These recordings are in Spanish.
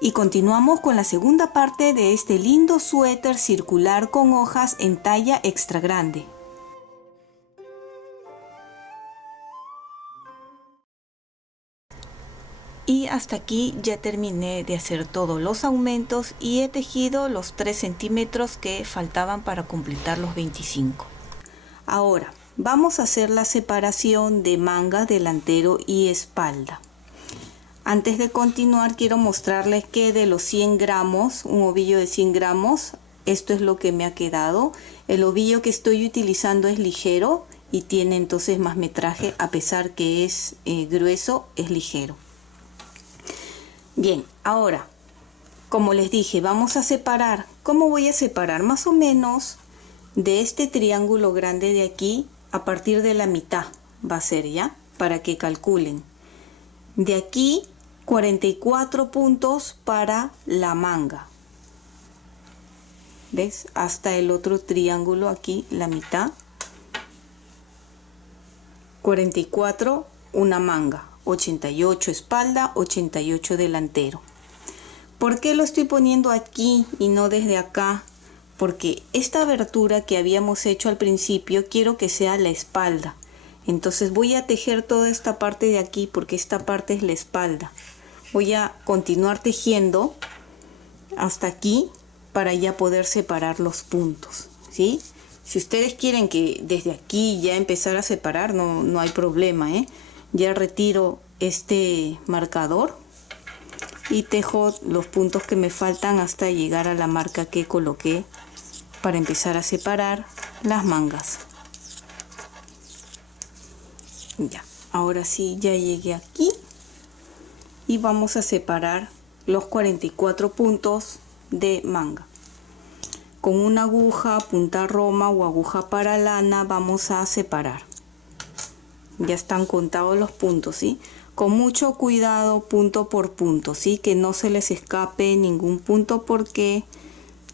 Y continuamos con la segunda parte de este lindo suéter circular con hojas en talla extra grande. Y hasta aquí ya terminé de hacer todos los aumentos y he tejido los 3 centímetros que faltaban para completar los 25. Ahora vamos a hacer la separación de manga, delantero y espalda. Antes de continuar quiero mostrarles que de los 100 gramos, un ovillo de 100 gramos, esto es lo que me ha quedado. El ovillo que estoy utilizando es ligero y tiene entonces más metraje, a pesar que es grueso, es ligero. Bien, ahora, como les dije, vamos a separar. ¿Cómo voy a separar? Más o menos de este triángulo grande de aquí, a partir de la mitad va a ser, ¿ya? Para que calculen. De aquí, 44 puntos para la manga. ¿Ves? Hasta el otro triángulo aquí, la mitad. 44, una manga. 88 espalda, 88 delantero. ¿Por qué lo estoy poniendo aquí y no desde acá? Porque esta abertura que habíamos hecho al principio quiero que sea la espalda. Entonces voy a tejer toda esta parte de aquí porque esta parte es la espalda. Voy a continuar tejiendo hasta aquí para ya poder separar los puntos, ¿sí? Si ustedes quieren que desde aquí ya empezar a separar, no hay problema, ¿eh? Ya retiro este marcador y tejo los puntos que me faltan hasta llegar a la marca que coloqué para empezar a separar las mangas. Ya, ahora sí ya llegué aquí y vamos a separar los 44 puntos de manga. Con una aguja punta roma o aguja para lana vamos a separar. Ya están contados los puntos, ¿sí? Con mucho cuidado, punto por punto, ¿sí? Que no se les escape ningún punto porque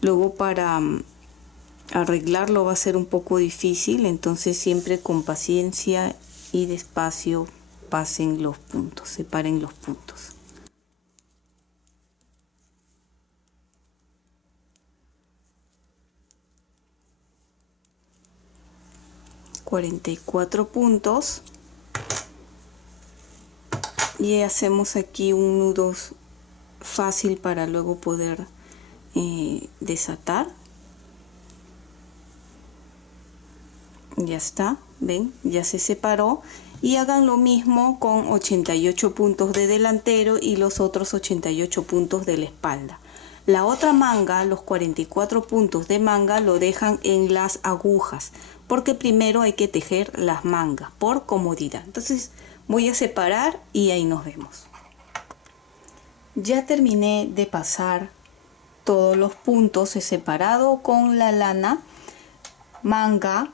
luego para arreglarlo va a ser un poco difícil. Entonces siempre con paciencia y despacio pasen los puntos, separen los puntos. ...44 puntos... y hacemos aquí un nudo fácil para luego poder desatar. Ya está, ven, ya se separó. Y hagan lo mismo con 88 puntos de delantero y los otros 88 puntos de la espalda. La otra manga, los 44 puntos de manga, lo dejan en las agujas, porque primero hay que tejer las mangas por comodidad. Entonces voy a separar y ahí nos vemos. Ya terminé de pasar todos los puntos, he separado con la lana, manga,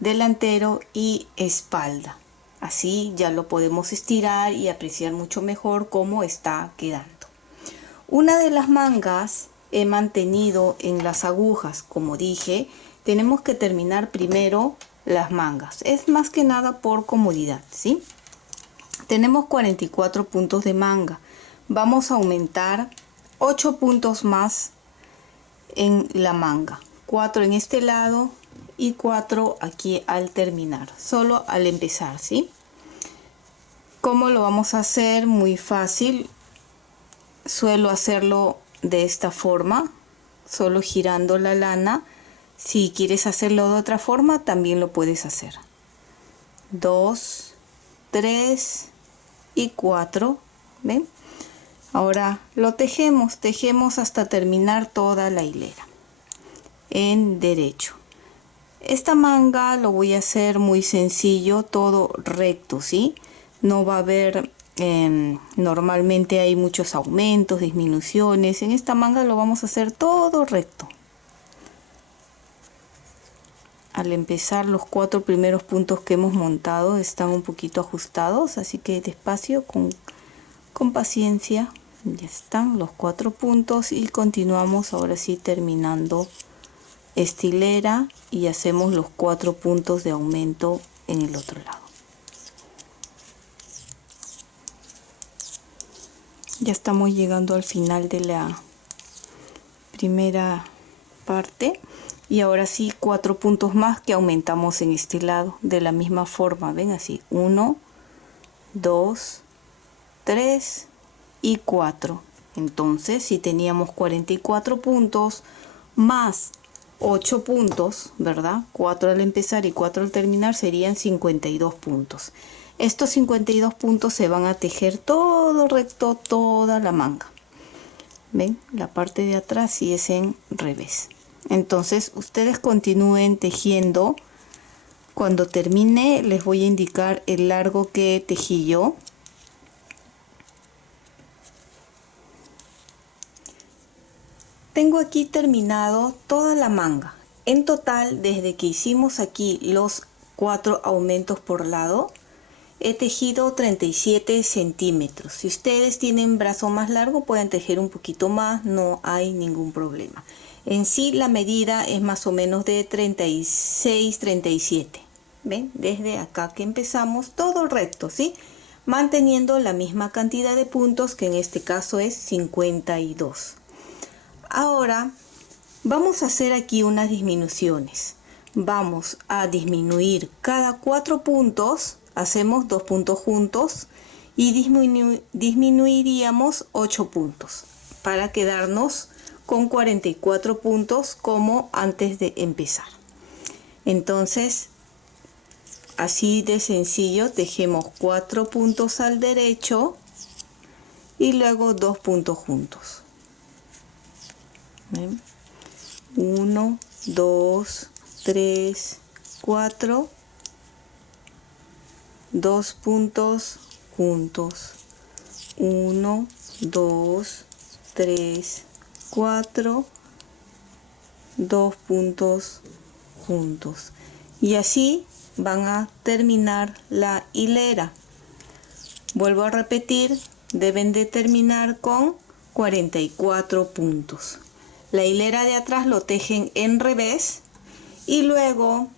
delantero y espalda. Así ya lo podemos estirar y apreciar mucho mejor cómo está quedando. Una de las mangas he mantenido en las agujas, como dije, tenemos que terminar primero las mangas. Es más que nada por comodidad, ¿sí? Tenemos 44 puntos de manga. Vamos a aumentar 8 puntos más en la manga. 4 en este lado y 4 aquí al terminar. Solo al empezar, ¿sí? ¿Cómo lo vamos a hacer? Muy fácil. Suelo hacerlo de esta forma, solo girando la lana. Si quieres hacerlo de otra forma, también lo puedes hacer. 2, 3 y 4. ¿Ven? Ahora lo tejemos hasta terminar toda la hilera en derecho. Esta manga lo voy a hacer muy sencillo, todo recto, ¿sí? No va a haber, normalmente hay muchos aumentos, disminuciones. En esta manga lo vamos a hacer todo recto. Al empezar, los 4 primeros puntos que hemos montado están un poquito ajustados, así que despacio, con paciencia. Ya están los 4 puntos y continuamos ahora sí terminando esta hilera y hacemos los 4 puntos de aumento en el otro lado. Ya estamos llegando al final de la primera parte. Y ahora sí, 4 puntos más que aumentamos en este lado. De la misma forma, ven así. 1, 2, 3 y 4. Entonces, si teníamos 44 puntos más 8 puntos, ¿verdad? 4 al empezar y 4 al terminar serían 52 puntos. Estos 52 puntos se van a tejer todo recto, toda la manga. ¿Ven? La parte de atrás sí es en revés. Entonces, ustedes continúen tejiendo. Cuando termine, les voy a indicar el largo que tejí yo. Tengo aquí terminado toda la manga. En total, desde que hicimos aquí los 4 aumentos por lado, he tejido 37 centímetros. Si ustedes tienen brazo más largo, pueden tejer un poquito más, no hay ningún problema. En sí, la medida es más o menos de 36, 37. ¿Ven? Desde acá que empezamos, todo recto, ¿sí? Manteniendo la misma cantidad de puntos, que en este caso es 52. Ahora vamos a hacer aquí unas disminuciones. Vamos a disminuir cada 4 puntos, hacemos 2 puntos juntos y disminuiríamos 8 puntos para quedarnos con 44 puntos como antes de empezar. Entonces, así de sencillo, tejemos 4 puntos al derecho y luego 2 puntos juntos. 1, 2, 3, 4, 2 puntos juntos, 1, 2, 3, 4, 2 puntos juntos, y así van a terminar la hilera. Vuelvo a repetir, deben de terminar con 44 puntos. La hilera de atrás lo tejen en revés y luego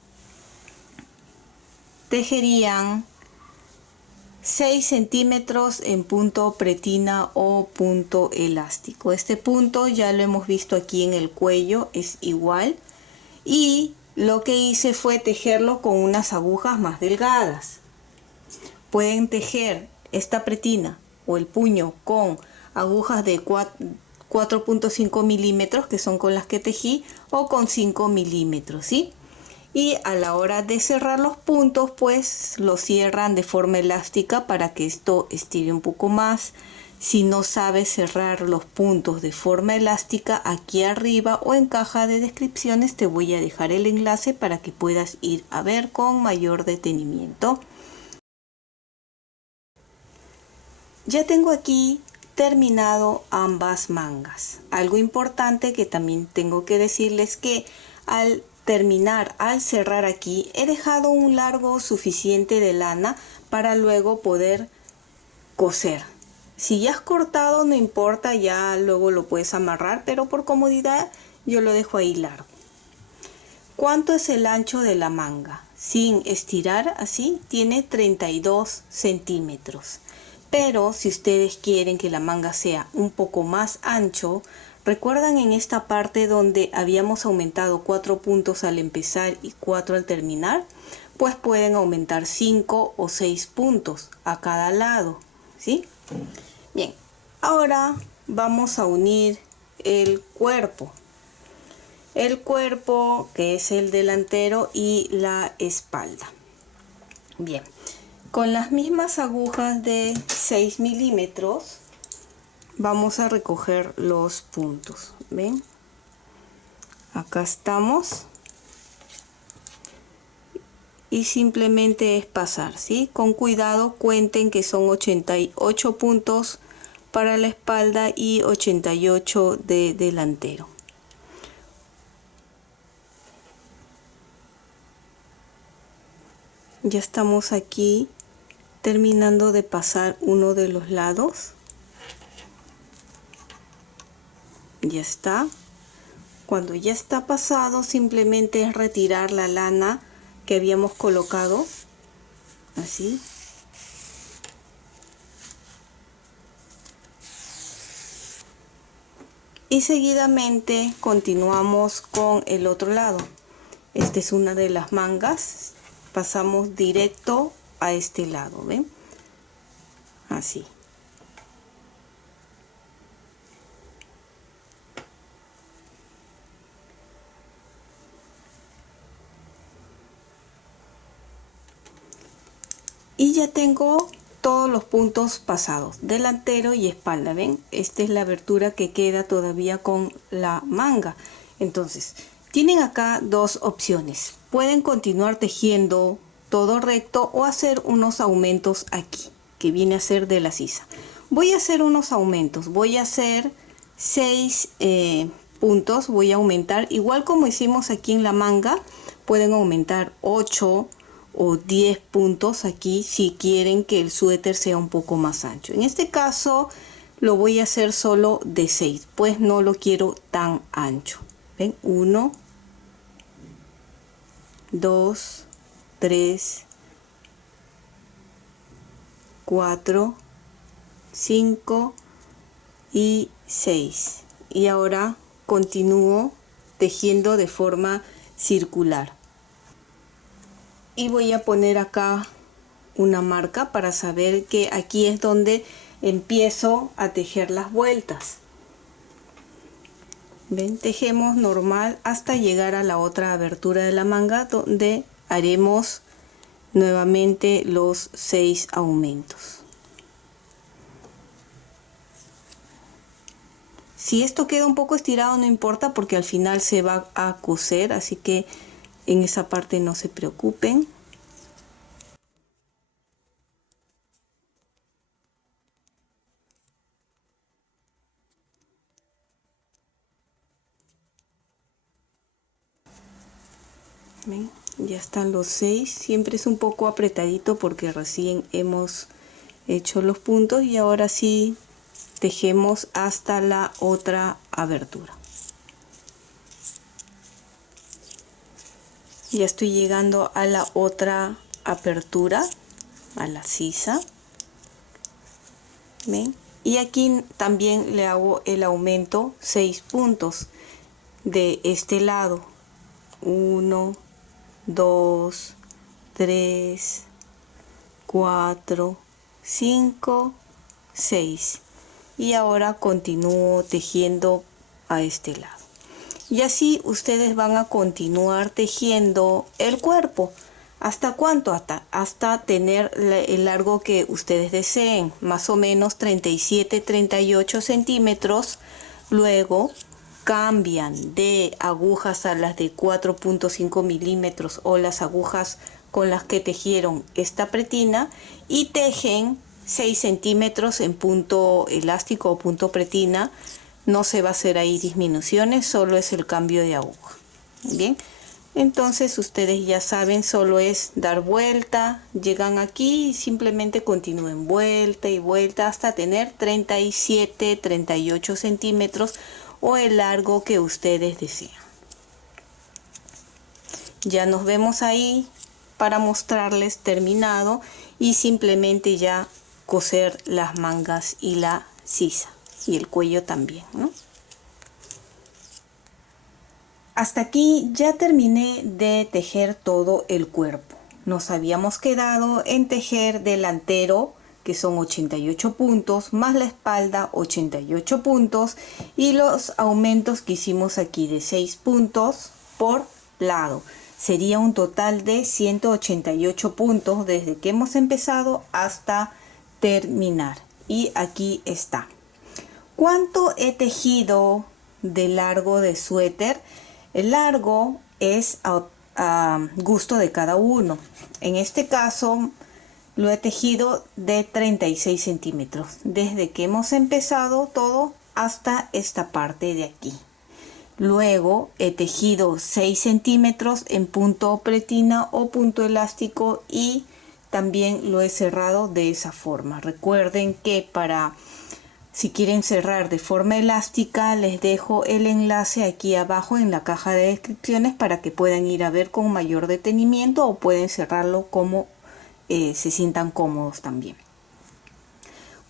tejerían 6 centímetros en punto pretina o punto elástico. Este punto ya lo hemos visto aquí en el cuello, es igual, y lo que hice fue tejerlo con unas agujas más delgadas. Pueden tejer esta pretina o el puño con agujas de 4.5 milímetros, que son con las que tejí, o con 5 milímetros, ¿sí? Y a la hora de cerrar los puntos, pues los cierran de forma elástica para que esto estire un poco más. Si no sabes cerrar los puntos de forma elástica, aquí arriba o en caja de descripciones te voy a dejar el enlace para que puedas ir a ver con mayor detenimiento. Ya tengo aquí terminado ambas mangas. Algo importante que también tengo que decirles, que al terminar, al cerrar aquí, he dejado un largo suficiente de lana para luego poder coser. Si ya has cortado, no importa, ya luego lo puedes amarrar, pero por comodidad yo lo dejo ahí largo. ¿Cuánto es el ancho de la manga? Sin estirar así, tiene 32 centímetros. Pero si ustedes quieren que la manga sea un poco más ancho, ¿recuerdan en esta parte donde habíamos aumentado 4 puntos al empezar y 4 al terminar? Pues pueden aumentar 5 o 6 puntos a cada lado, ¿sí? Bien, ahora vamos a unir el cuerpo. El cuerpo, que es el delantero, y la espalda. Bien. Con las mismas agujas de 6 milímetros vamos a recoger los puntos. ¿Ven? Acá estamos. Y simplemente es pasar, ¿sí? Con cuidado, cuenten que son 88 puntos para la espalda y 88 de delantero. Ya estamos aquí terminando de pasar uno de los lados. Ya está. Cuando ya está pasado, simplemente es retirar la lana que habíamos colocado, así. Y seguidamente continuamos con el otro lado. Esta es una de las mangas, pasamos directo a este lado, ¿ven? Así. Y ya tengo todos los puntos pasados, delantero y espalda, ¿ven? Esta es la abertura que queda todavía con la manga. Entonces, tienen acá dos opciones. Pueden continuar tejiendo todo recto o hacer unos aumentos aquí, que viene a ser de la sisa. Voy a hacer unos aumentos, voy a hacer 6 puntos, voy a aumentar, igual como hicimos aquí en la manga, pueden aumentar 8 o 10 puntos aquí si quieren que el suéter sea un poco más ancho. En este caso lo voy a hacer solo de 6, pues no lo quiero tan ancho. ¿Ven? 1, 2, 3, 4, 5 y 6. Y ahora continúo tejiendo de forma circular. Y voy a poner acá una marca para saber que aquí es donde empiezo a tejer las vueltas. Ven, tejemos normal hasta llegar a la otra abertura de la manga, donde haremos nuevamente los 6 aumentos. Si esto queda un poco estirado no importa, porque al final se va a coser, así que en esa parte no se preocupen. ¿Ven? Ya están los 6. Siempre es un poco apretadito porque recién hemos hecho los puntos, y ahora sí tejemos hasta la otra abertura. Ya estoy llegando a la otra apertura, a la sisa. ¿Ven? Y aquí también le hago el aumento 6 puntos de este lado. 1, 2, 3, 4, 5, 6. Y ahora continúo tejiendo a este lado. Y así ustedes van a continuar tejiendo el cuerpo. ¿Hasta cuánto? Hasta tener el largo que ustedes deseen, más o menos 37, 38 centímetros. Luego cambian de agujas a las de 4.5 milímetros o las agujas con las que tejieron esta pretina, y tejen 6 centímetros en punto elástico o punto pretina. No se va a hacer ahí disminuciones, solo es el cambio de aguja. Bien, entonces ustedes ya saben, solo es dar vuelta, llegan aquí y simplemente continúen vuelta y vuelta hasta tener 37, 38 centímetros o el largo que ustedes desean. Ya nos vemos ahí para mostrarles terminado, y simplemente ya coser las mangas y la sisa y el cuello también, ¿no? Hasta aquí ya terminé de tejer todo el cuerpo. Nos habíamos quedado en tejer delantero, que son 88 puntos, más la espalda 88 puntos, y los aumentos que hicimos aquí de 6 puntos por lado. Sería un total de 188 puntos desde que hemos empezado hasta terminar. Y aquí está. ¿Cuánto he tejido de largo de suéter? El largo es a gusto de cada uno. En este caso lo he tejido de 36 centímetros. Desde que hemos empezado todo hasta esta parte de aquí. Luego he tejido 6 centímetros en punto pretina o punto elástico, y también lo he cerrado de esa forma. Recuerden que si quieren cerrar de forma elástica, les dejo el enlace aquí abajo en la caja de descripciones para que puedan ir a ver con mayor detenimiento, o pueden cerrarlo como se sientan cómodos también.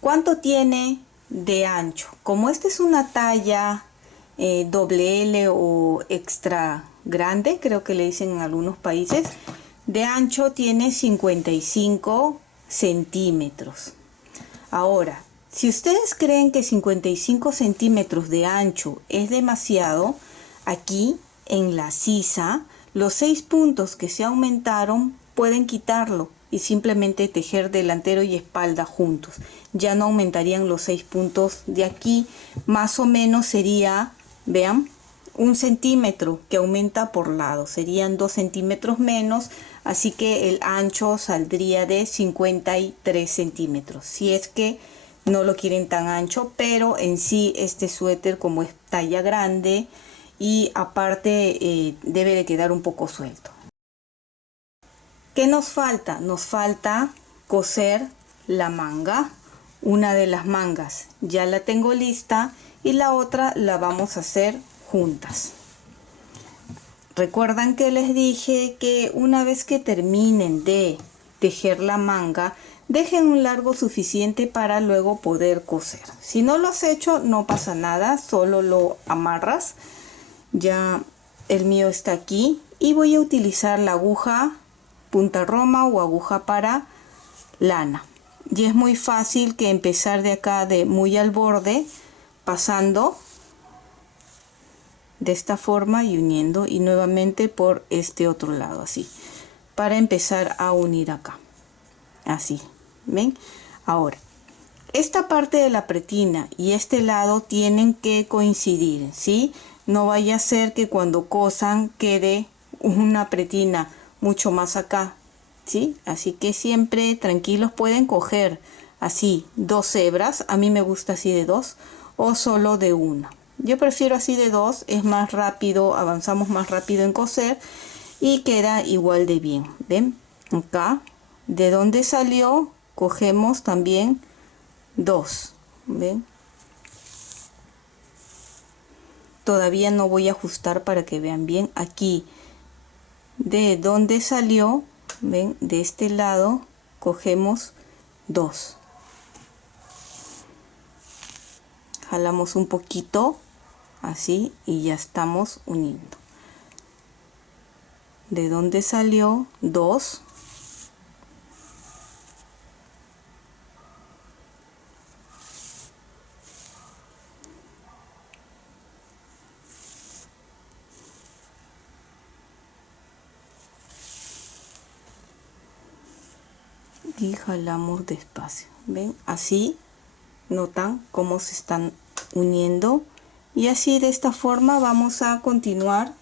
¿Cuánto tiene de ancho? Como esta es una talla doble L o extra grande, creo que le dicen en algunos países. De ancho tiene 55 centímetros. Ahora, si ustedes creen que 55 centímetros de ancho es demasiado, aquí en la sisa, los 6 puntos que se aumentaron pueden quitarlo y simplemente tejer delantero y espalda juntos. Ya no aumentarían los 6 puntos de aquí, más o menos sería, vean, 1 centímetro que aumenta por lado, serían 2 centímetros menos, así que el ancho saldría de 53 centímetros. Si es que no lo quieren tan ancho, pero en sí este suéter, como es talla grande y aparte debe de quedar un poco suelto. ¿Qué nos falta? Nos falta coser la manga. Una de las mangas ya la tengo lista y la otra la vamos a hacer juntas. Recuerdan que les dije que una vez que terminen de tejer la manga, dejen un largo suficiente para luego poder coser. Si no lo has hecho, no pasa nada, solo lo amarras. Ya el mío está aquí y voy a utilizar la aguja punta roma o aguja para lana. Y es muy fácil que empezar de acá, de muy al borde, pasando de esta forma y uniendo, y nuevamente por este otro lado, así, para empezar a unir acá, así, ¿ven? Ahora, esta parte de la pretina y este lado tienen que coincidir, ¿sí? No vaya a ser que cuando cosan quede una pretina mucho más acá, ¿sí? Así que siempre tranquilos, pueden coger así 2 hebras, a mí me gusta así de 2 o solo de una. Yo prefiero así de 2, es más rápido, avanzamos más rápido en coser y queda igual de bien. ¿Ven? Acá, de donde salió, cogemos también 2. ¿Ven? Todavía no voy a ajustar para que vean bien. Aquí, de donde salió, ¿ven? De este lado, cogemos 2. Jalamos un poquito, así, y ya estamos uniendo. De donde salió 2, y jalamos despacio. ¿Ven? Así notan cómo se están uniendo, y así de esta forma vamos a continuar.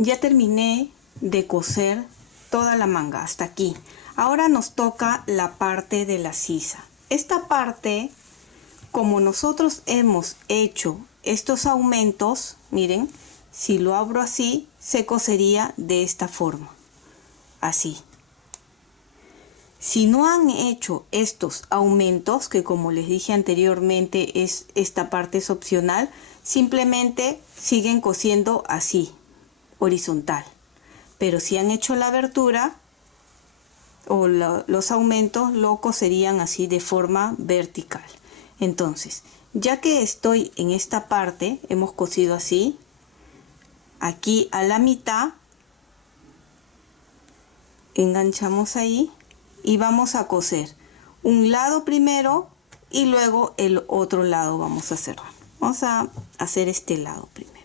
Ya terminé de coser toda la manga hasta aquí. Ahora nos toca la parte de la sisa. Esta parte, como nosotros hemos hecho estos aumentos, miren, si lo abro así, se cosería de esta forma, así. Si no han hecho estos aumentos, que como les dije anteriormente, esta parte es opcional, simplemente siguen cosiendo así, horizontal. Pero si han hecho la abertura o los aumentos, lo coserían así de forma vertical. Entonces, ya que estoy en esta parte, hemos cosido así, aquí a la mitad, enganchamos ahí y vamos a coser un lado primero y luego el otro lado vamos a cerrar. Vamos a hacer este lado primero.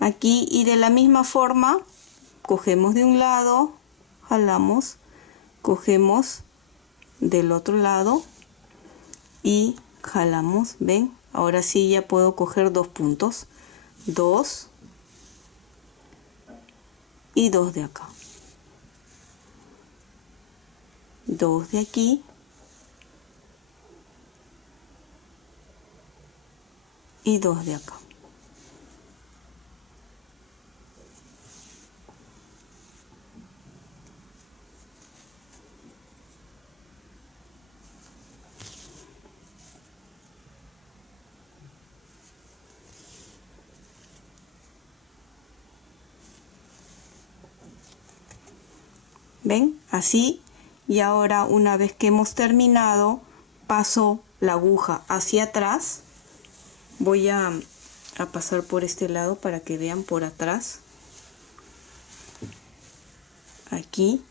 Aquí, y de la misma forma, cogemos de un lado, jalamos, cogemos del otro lado y jalamos. ¿Ven? Ahora sí ya puedo coger 2 puntos, 2 y 2 de acá, 2 de aquí y 2 de acá. ¿Ven? Así. Y ahora una vez que hemos terminado, paso la aguja hacia atrás. Voy a pasar por este lado para que vean por atrás. Aquí.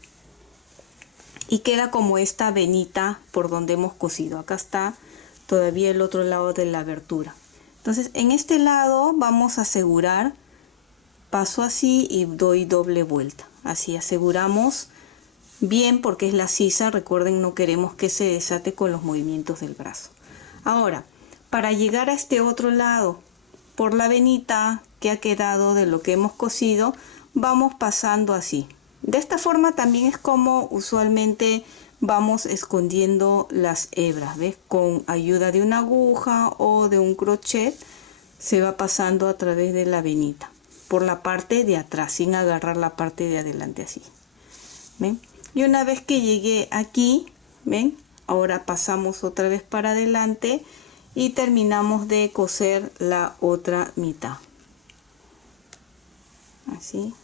Y queda como esta venita por donde hemos cosido. Acá está todavía el otro lado de la abertura. Entonces en este lado vamos a asegurar, paso así y doy doble vuelta. Así aseguramos bien porque es la sisa. Recuerden, no queremos que se desate con los movimientos del brazo. Ahora, para llegar a este otro lado, por la venita que ha quedado de lo que hemos cosido, vamos pasando así. De esta forma también es como usualmente vamos escondiendo las hebras, ¿ves? Con ayuda de una aguja o de un crochet se va pasando a través de la venita por la parte de atrás sin agarrar la parte de adelante así. ¿Ven? Y una vez que llegué aquí, ¿ven? Ahora pasamos otra vez para adelante y terminamos de coser la otra mitad. Así.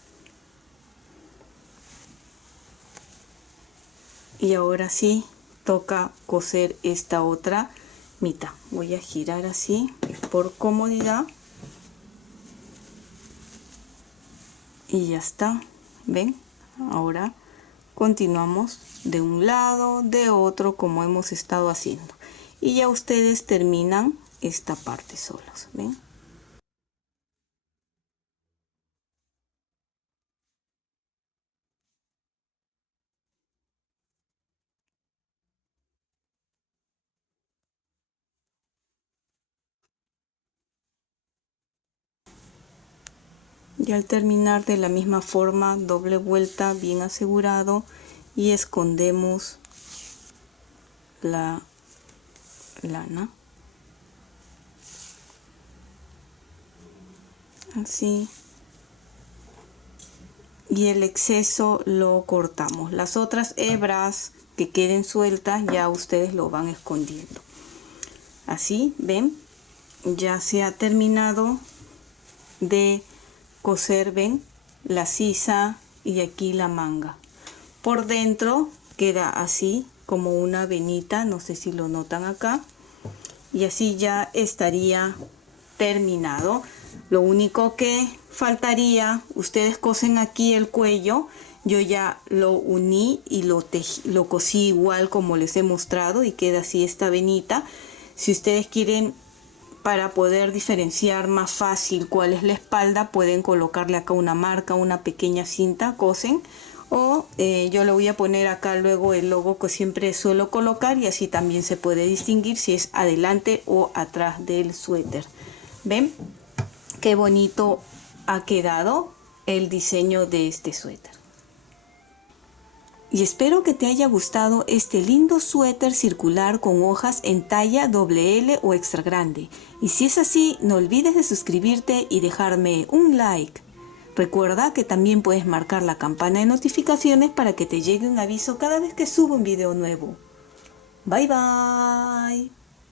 Y ahora sí toca coser esta otra mitad. Voy a girar así por comodidad. Y ya está. ¿Ven? Ahora continuamos de un lado, de otro, como hemos estado haciendo. Y ya ustedes terminan esta parte solos. ¿Ven? Y al terminar de la misma forma, doble vuelta bien asegurado y escondemos la lana. Así. Y el exceso lo cortamos. Las otras hebras que queden sueltas ya ustedes lo van escondiendo. Así, ¿ven? Ya se ha terminado de coser, ¿ven? La sisa y aquí la manga. Por dentro queda así como una venita, no sé si lo notan acá. Y así ya estaría terminado. Lo único que faltaría, ustedes cosen aquí el cuello. Yo ya lo uní y lo cosí igual como les he mostrado y queda así esta venita. Si ustedes quieren, para poder diferenciar más fácil cuál es la espalda, pueden colocarle acá una marca, una pequeña cinta, cosen. O yo le voy a poner acá luego el logo que siempre suelo colocar y así también se puede distinguir si es adelante o atrás del suéter. ¿Ven? Qué bonito ha quedado el diseño de este suéter. Y espero que te haya gustado este lindo suéter circular con hojas en talla XL o extra grande. Y si es así, no olvides de suscribirte y dejarme un like. Recuerda que también puedes marcar la campana de notificaciones para que te llegue un aviso cada vez que subo un video nuevo. Bye bye.